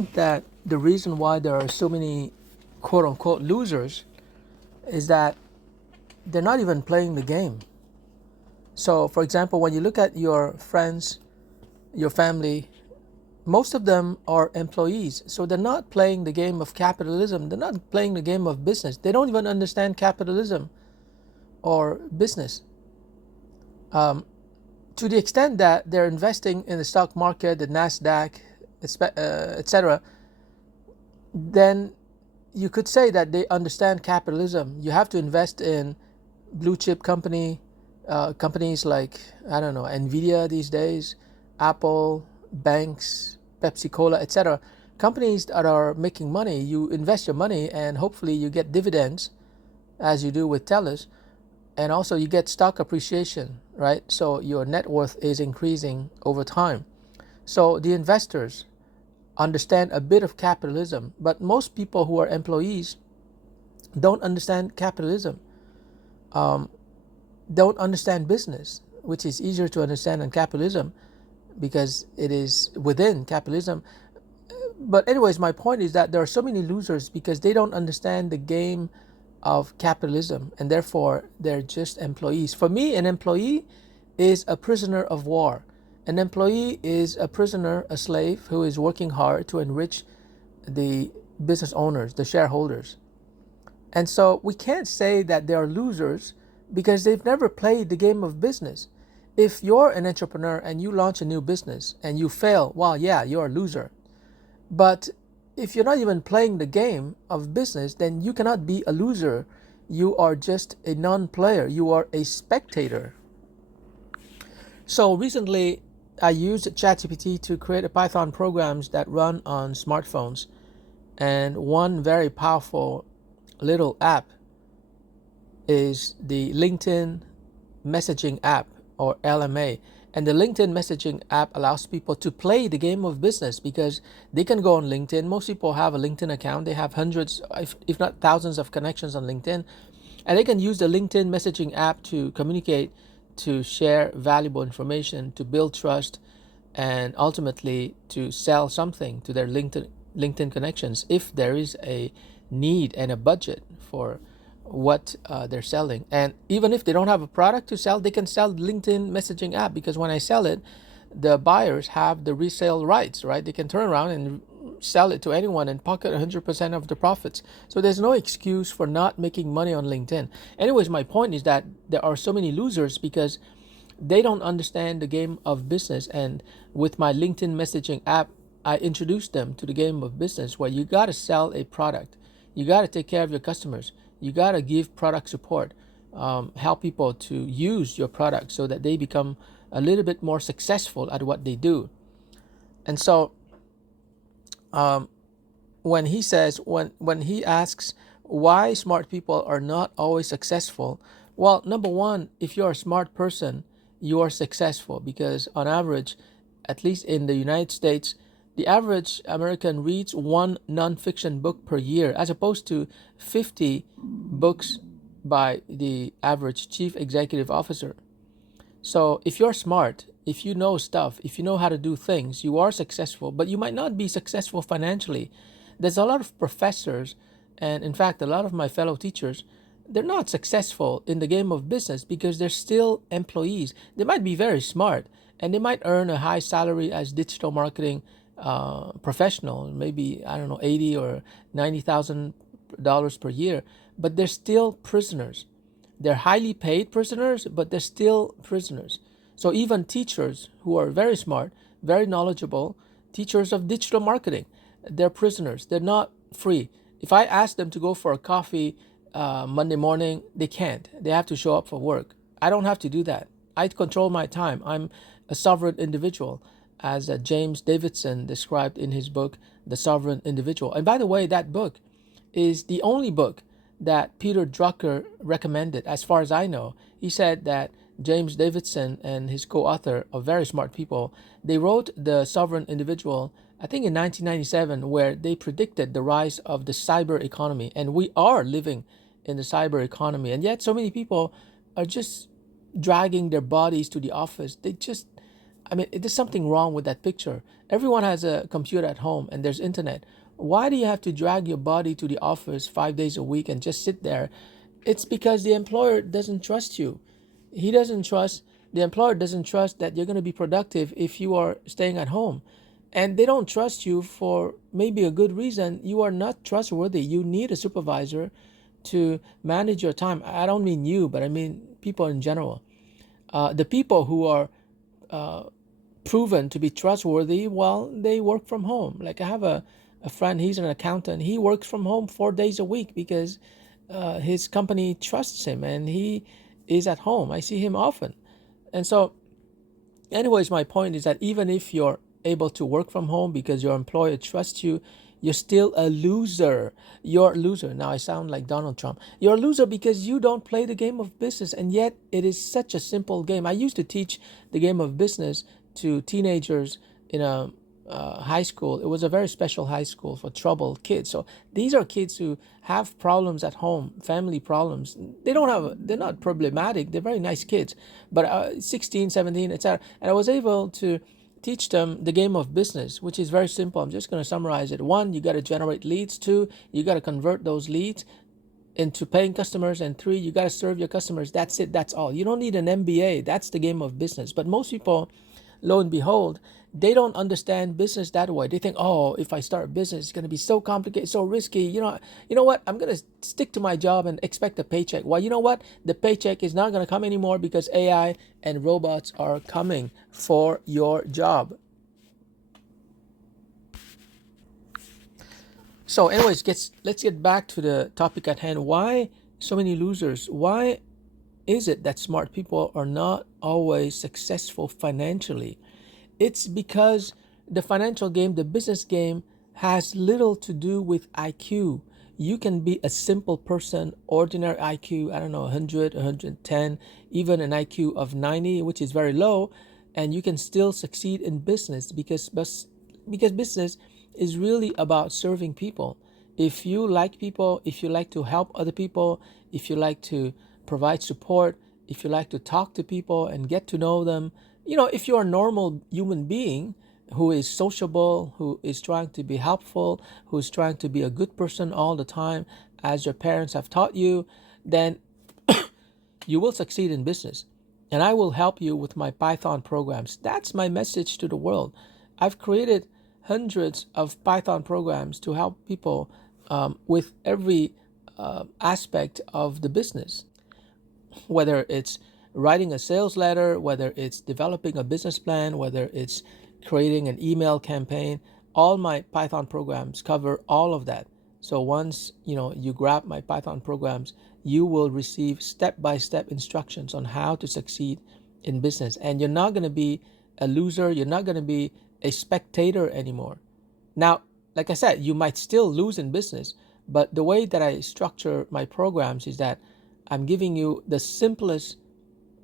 think that the reason why there are so many quote unquote losers is that they're not even playing the game. So, for example, when you look at your friends, your family, most of them are employees. So they're not playing the game of capitalism. They're not playing the game of business. They don't even understand capitalism or business. To the extent that they're investing in the stock market, the NASDAQ, etc., then you could say that they understand capitalism. You have to invest in blue chip companies like, I don't know, Nvidia these days, Apple, banks, Pepsi Cola, etc. Companies that are making money. You invest your money and hopefully you get dividends, as you do with TELUS, and also you get stock appreciation, right? So your net worth is increasing over time. So the investors understand a bit of capitalism, but most people who are employees don't understand capitalism, don't understand business, which is easier to understand than capitalism because it is within capitalism. But anyways, my point is that there are so many losers because they don't understand the game of capitalism, and therefore they're just employees. For me, an employee is a prisoner of war. An employee is a prisoner, a slave who is working hard to enrich the business owners, the shareholders. And so we can't say that they are losers because they've never played the game of business. If you're an entrepreneur and you launch a new business and you fail, well, yeah, you're a loser. But if you're not even playing the game of business, then you cannot be a loser. You are just a non-player. You are a spectator. So recently, I used ChatGPT to create a Python programs that run on smartphones. And one very powerful little app is the LinkedIn messaging app, or LMA. And the LinkedIn messaging app allows people to play the game of business because they can go on LinkedIn. Most people have a LinkedIn account. They have hundreds, if not thousands of connections on LinkedIn. And they can use the LinkedIn messaging app to communicate, to share valuable information, to build trust, and ultimately to sell something to their LinkedIn connections if there is a need and a budget for what they're selling. And even if they don't have a product to sell, they can sell the LinkedIn messaging app because when I sell it, the buyers have the resale rights, right? They can turn around and sell it to anyone and pocket 100% of the profits. So there's no excuse for not making money on LinkedIn. Anyways, my point is that there are so many losers because they don't understand the game of business. And with my LinkedIn messaging app, I introduced them to the game of business where you got to sell a product. You got to take care of your customers. You got to give product support, help people to use your product so that they become a little bit more successful at what they do. And so when he asks why smart people are not always successful, well, number one, if you're a smart person, you are successful because on average, at least in the United States, the average American reads one nonfiction book per year as opposed to 50 books by the average chief executive officer. So if you're smart, if you know stuff, if you know how to do things, you are successful, but you might not be successful financially. There's a lot of professors, and in fact, a lot of my fellow teachers, they're not successful in the game of business because they're still employees. They might be very smart, and they might earn a high salary as digital marketing professional, maybe, I don't know, 80 or $90,000 per year, but they're still prisoners. They're highly paid prisoners, but they're still prisoners. So even teachers who are very smart, very knowledgeable, teachers of digital marketing, they're prisoners. They're not free. If I ask them to go for a coffee Monday morning, they can't. They have to show up for work. I don't have to do that. I control my time. I'm a sovereign individual, as James Davidson described in his book, The Sovereign Individual. And by the way, that book is the only book that Peter Drucker recommended, as far as I know. He said that James Davidson and his co-author are very smart people. They wrote The Sovereign Individual, I think in 1997, where they predicted the rise of the cyber economy. And we are living in the cyber economy. And yet so many people are just dragging their bodies to the office. I mean, there's something wrong with that picture. Everyone has a computer at home and there's internet. Why do you have to drag your body to the office 5 days a week and just sit there? It's because the employer doesn't trust you. He doesn't trust, the employer doesn't trust that you're going to be productive if you are staying at home. And they don't trust you for maybe a good reason. You are not trustworthy. You need a supervisor to manage your time. I don't mean you, but I mean people in general. The people who are uh, proven to be trustworthy, well, they work from home. Like I have a friend, he's an accountant. He works from home 4 days a week because his company trusts him and he is at home. I see him often. And so, anyways, my point is that even if you're able to work from home because your employer trusts you, you're still a loser. You're a loser. Now I sound like Donald Trump. You're a loser because you don't play the game of business, and yet it is such a simple game. I used to teach the game of business to teenagers in a high school. It was a very special high school for troubled kids. So these are kids who have problems at home, family problems. They're not problematic. They're very nice kids, but 16, 17, etc. And I was able to teach them the game of business, which is very simple. I'm just going to summarize it. One, you got to generate leads. Two, you got to convert those leads into paying customers. And three, you got to serve your customers. That's it. That's all. You don't need an MBA. That's the game of business. But most people, lo and behold, they don't understand business that way. They think, oh, if I start a business, it's going to be so complicated, so risky. You know what? I'm going to stick to my job and expect a paycheck. Well, you know what? The paycheck is not going to come anymore because AI and robots are coming for your job. So, anyways, let's get back to the topic at hand. Why so many losers? Why is it that smart people are not always successful financially? It's because the financial game, the business game, has little to do with IQ. You can be a simple person, ordinary IQ, I don't know, 100, 110, even an IQ of 90, which is very low, and you can still succeed in business because business is really about serving people. If you like people, if you like to help other people, if you like to provide support, if you like to talk to people and get to know them, if you're a normal human being who is sociable, who is trying to be helpful, who is trying to be a good person all the time, as your parents have taught you, then you will succeed in business. And I will help you with my Python programs. That's my message to the world. I've created hundreds of Python programs to help people with every aspect of the business, whether it's writing a sales letter, whether it's developing a business plan, whether it's creating an email campaign. All my Python programs cover all of that. So once you grab my Python programs, you will receive step-by-step instructions on how to succeed in business. And you're not going to be a loser. You're not going to be a spectator anymore. Now, like I said, you might still lose in business, but the way that I structure my programs is that I'm giving you the simplest,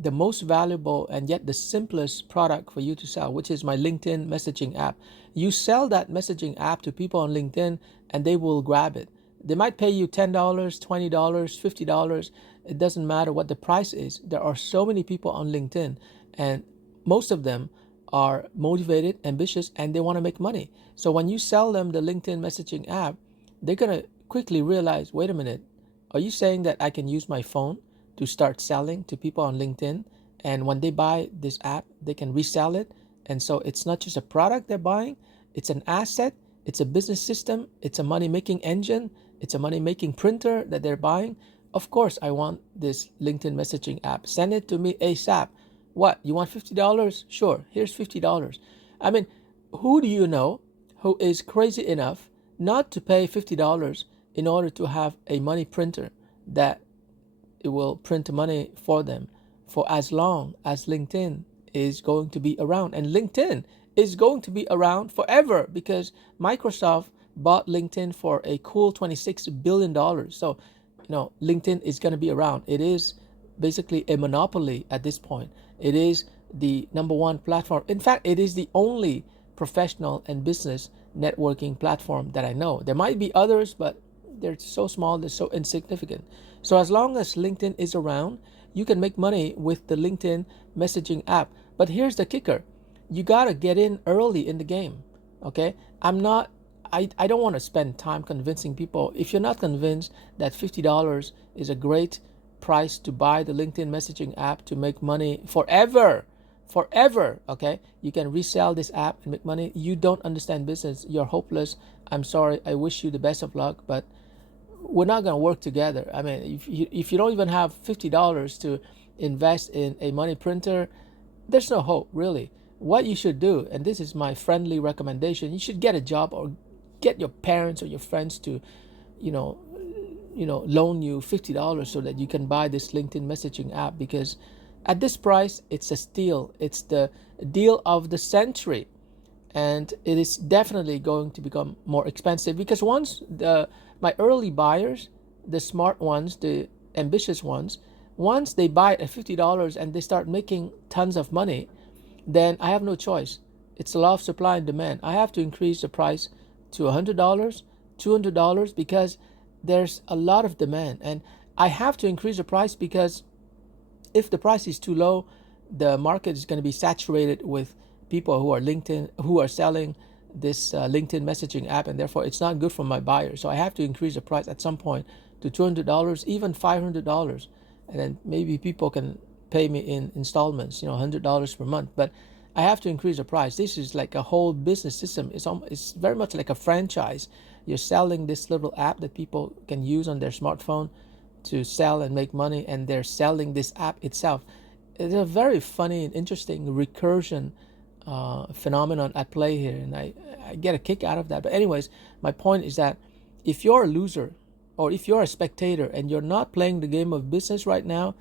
the most valuable, and yet the simplest product for you to sell, which is my LinkedIn messaging app. You sell that messaging app to people on LinkedIn and they will grab it. They might pay you $10, $20, $50. It doesn't matter what the price is. There are so many people on LinkedIn, and most of them are motivated, ambitious, and they want to make money. So when you sell them the LinkedIn messaging app, they're going to quickly realize, wait a minute, are you saying that I can use my phone to start selling to people on LinkedIn? And when they buy this app, they can resell it. And so it's not just a product they're buying, it's an asset, it's a business system, it's a money-making engine, it's a money-making printer that they're buying. Of course, I want this LinkedIn messaging app. Send it to me ASAP. What, you want $50? Sure, here's $50. I mean, who do you know who is crazy enough not to pay $50 in order to have a money printer that it will print money for them for as long as LinkedIn is going to be around? And LinkedIn is going to be around forever because Microsoft bought LinkedIn for a cool $26 billion. So, LinkedIn is going to be around. It is basically a monopoly at this point. It is the number one platform. In fact, it is the only professional and business networking platform that I know. There might be others, but they're so small, they're so insignificant. So as long as LinkedIn is around, you can make money with the LinkedIn messaging app. But here's the kicker. You got to get in early in the game. Okay? I don't want to spend time convincing people. If you're not convinced that $50 is a great price to buy the LinkedIn messaging app to make money forever, okay? You can resell this app and make money. You don't understand business. You're hopeless. I'm sorry. I wish you the best of luck, but we're not going to work together. I mean, if you don't even have $50 to invest in a money printer, there's no hope, really. What you should do, and this is my friendly recommendation, you should get a job or get your parents or your friends to, you know, loan you $50 so that you can buy this LinkedIn messaging app, because at this price, it's a steal. It's the deal of the century. And it is definitely going to become more expensive, because once my early buyers, the smart ones, the ambitious ones, once they buy it at $50 and they start making tons of money, then I have no choice. It's the law of supply and demand. I have to increase the price to $100, $200, because there's a lot of demand. And I have to increase the price because if the price is too low, the market is going to be saturated with people who are selling this LinkedIn messaging app, and therefore it's not good for my buyers. So I have to increase the price at some point to $200, even $500, and then maybe people can pay me in installments, $100 per month. But I have to increase the price. This is like a whole business system. It's very much like a franchise. You're selling this little app that people can use on their smartphone to sell and make money, and they're selling this app itself. It's a very funny and interesting recursion phenomenon at play here, and I get a kick out of that. But anyways, my point is that if you're a loser, or if you're a spectator and you're not playing the game of business right now,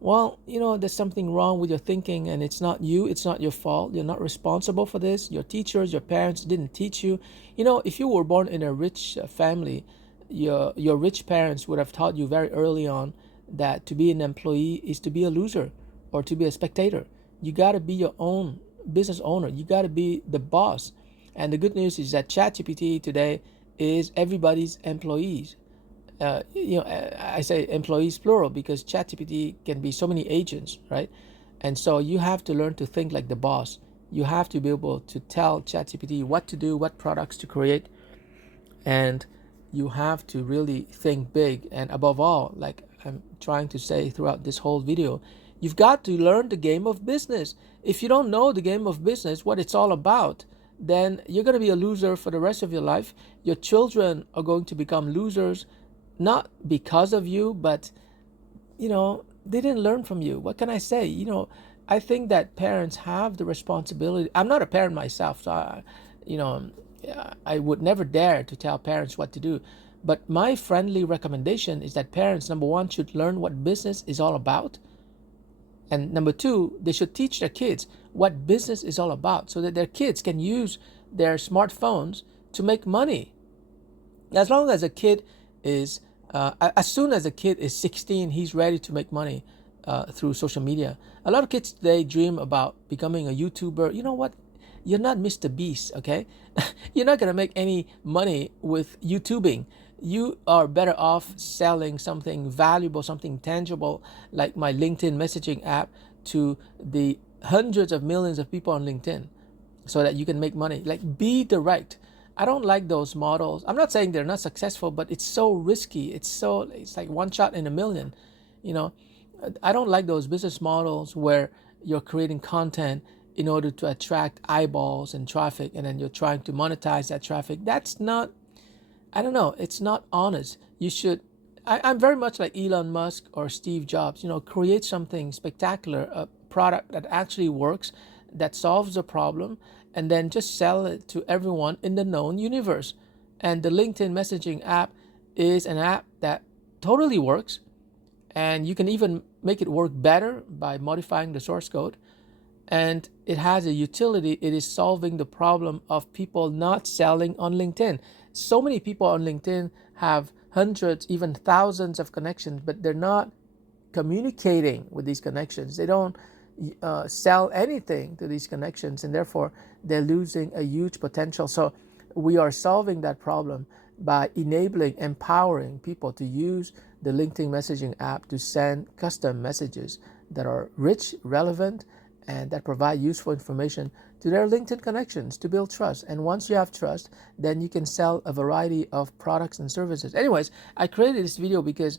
well, there's something wrong with your thinking, and it's not you, it's not your fault. You're not responsible for this. Your teachers, your parents didn't teach you. If you were born in a rich family, your rich parents would have taught you very early on that to be an employee is to be a loser or to be a spectator. You got to be your own business owner. You got to be the boss. And the good news is that ChatGPT today is everybody's employees. I say employees plural because ChatGPT can be so many agents, right? And so you have to learn to think like the boss. You have to be able to tell ChatGPT what to do, what products to create, and you have to really think big. And above all, like I'm trying to say throughout this whole video, you've got to learn the game of business. If you don't know the game of business, what it's all about, then you're going to be a loser for the rest of your life. Your children are going to become losers, not because of you, but they didn't learn from you. What can I say? I think that parents have the responsibility. I'm not a parent myself, so I would never dare to tell parents what to do. But my friendly recommendation is that parents, number one, should learn what business is all about. And number two, they should teach their kids what business is all about so that their kids can use their smartphones to make money. As long as a kid is, as soon as a kid is 16, he's ready to make money through social media. A lot of kids today dream about becoming a YouTuber. You know what? You're not Mr. Beast, okay? You're not going to make any money with YouTubing. You are better off selling something valuable, something tangible, like my LinkedIn messaging app to the hundreds of millions of people on LinkedIn so that you can make money. Like, be direct. I don't like those models. I'm not saying they're not successful, but it's so risky. It's like one shot in a million. I don't like those business models where you're creating content in order to attract eyeballs and traffic, and then you're trying to monetize that traffic. That's not, I don't know, it's not honest. I'm very much like Elon Musk or Steve Jobs, create something spectacular, a product that actually works, that solves a problem, and then just sell it to everyone in the known universe. And the LinkedIn messaging app is an app that totally works, and you can even make it work better by modifying the source code. And it has a utility. It is solving the problem of people not selling on LinkedIn. So many people on LinkedIn have hundreds, even thousands of connections, but they're not communicating with these connections. They don't sell anything to these connections, and therefore they're losing a huge potential. So we are solving that problem by enabling, empowering people to use the LinkedIn messaging app to send custom messages that are rich, relevant, and that provide useful information to their LinkedIn connections to build trust. And once you have trust, then you can sell a variety of products and services. Anyways, I created this video because,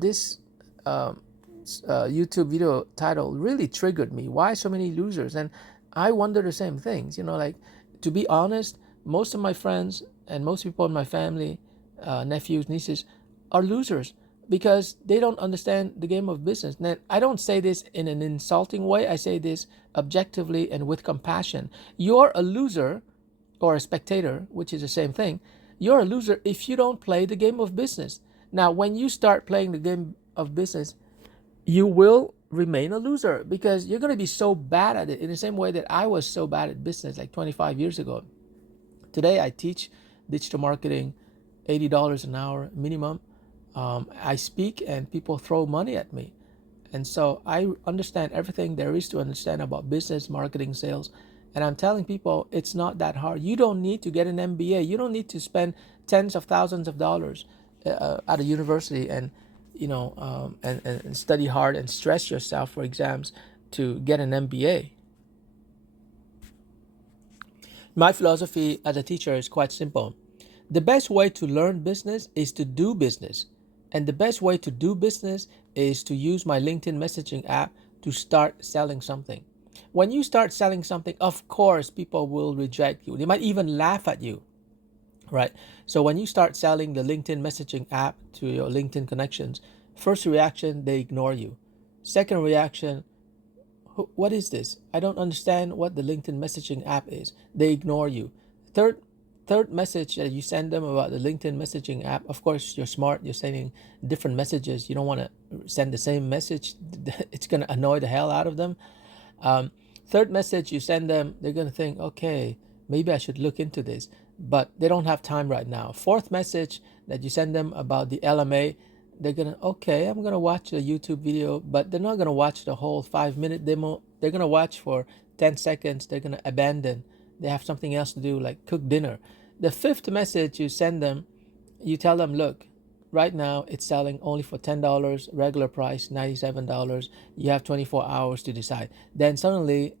this YouTube video title really triggered me. Why so many losers? And I wonder the same things. Like, to be honest, most of my friends and most people in my family, nephews, nieces, are losers because they don't understand the game of business. Now, I don't say this in an insulting way. I say this objectively and with compassion. You're a loser or a spectator, which is the same thing. You're a loser if you don't play the game of business. Now, when you start playing the game of business, you will remain a loser because you're going to be so bad at it in the same way that I was so bad at business like 25 years ago. Today, I teach digital marketing, $80 an hour minimum. I speak and people throw money at me. And so I understand everything there is to understand about business, marketing, sales. And I'm telling people it's not that hard. You don't need to get an MBA. You don't need to spend tens of thousands of dollars at a university and and study hard and stress yourself for exams to get an MBA. My philosophy as a teacher is quite simple. The best way to learn business is to do business. And the best way to do business is to use my LinkedIn messaging app to start selling something. When you start selling something, of course, people will reject you. They might even laugh at you, right? So when you start selling the LinkedIn messaging app to your LinkedIn connections, first reaction, they ignore you. Second reaction, what is this? I don't understand what the LinkedIn messaging app is. They ignore you. Third message that you send them about the LinkedIn messaging app, of course, you're smart. You're sending different messages. You don't want to send the same message. It's going to annoy the hell out of them. Third message you send them, they're going to think, okay, maybe I should look into this. But they don't have time right now. Fourth message that you send them about the LMA, they're going to, okay, I'm going to watch a YouTube video, but they're not going to watch the whole 5-minute demo. They're going to watch for 10 seconds. They're going to abandon. They have something else to do, like cook dinner. The fifth message you send them, you tell them, look, right now it's selling only for $10, regular price, $97. You have 24 hours to decide. Then suddenly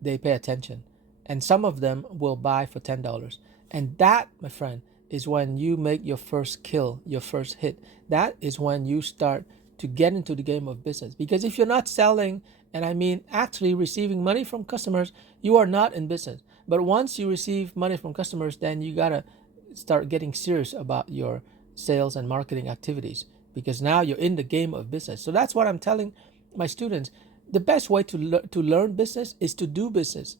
they pay attention. And some of them will buy for $10. And that, my friend, is when you make your first kill, your first hit. That is when you start to get into the game of business. Because if you're not selling, and I mean actually receiving money from customers, you are not in business. But once you receive money from customers, then you gotta start getting serious about your sales and marketing activities, because now you're in the game of business. So that's what I'm telling my students. The best way to learn business is to do business.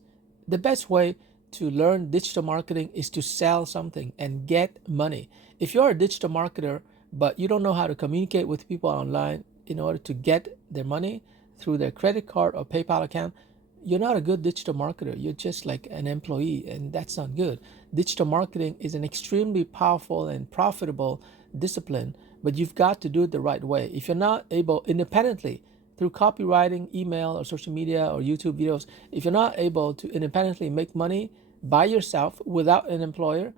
The best way to learn digital marketing is to sell something and get money. If you're a digital marketer, but you don't know how to communicate with people online in order to get their money through their credit card or PayPal account, you're not a good digital marketer. You're just like an employee, and that's not good. Digital marketing is an extremely powerful and profitable discipline, but you've got to do it the right way. If you're not able independently through copywriting, email, or social media, or YouTube videos, if you're not able to independently make money by yourself without an employer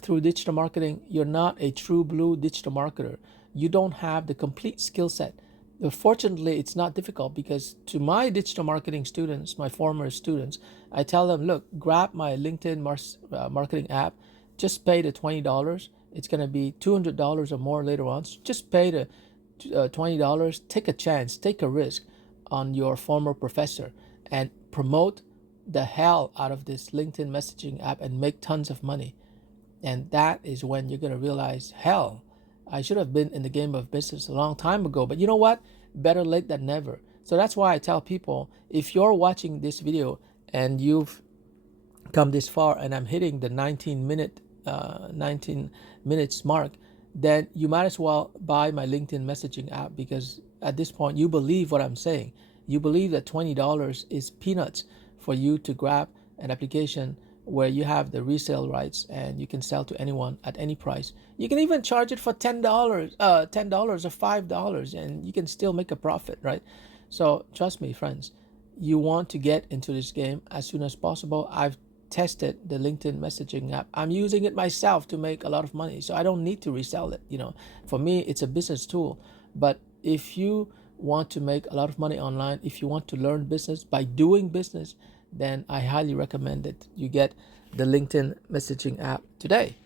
through digital marketing, you're not a true blue digital marketer. You don't have the complete skill set. Fortunately, it's not difficult, because to my digital marketing students, my former students, I tell them, look, grab my LinkedIn marketing app, just pay the $20. It's going to be $200 or more later on. So just pay the $20, take a chance, take a risk on your former professor, and promote the hell out of this LinkedIn messaging app and make tons of money. And that is when you're going to realize, hell, I should have been in the game of business a long time ago. But you know what? Better late than never. So that's why I tell people, if you're watching this video and you've come this far, and I'm hitting the 19 minutes mark, then you might as well buy my LinkedIn messaging app, because at this point you believe what I'm saying. You believe that $20 is peanuts for you to grab an application where you have the resale rights and you can sell to anyone at any price. You can even charge it for $10 or $5, and you can still make a profit, right? So trust me, friends, you want to get into this game as soon as possible. I've tested the LinkedIn messaging app. I'm using it myself to make a lot of money, so I don't need to resell it. For me, it's a business tool. But if you want to make a lot of money online, if you want to learn business by doing business, then I highly recommend that you get the LinkedIn messaging app today.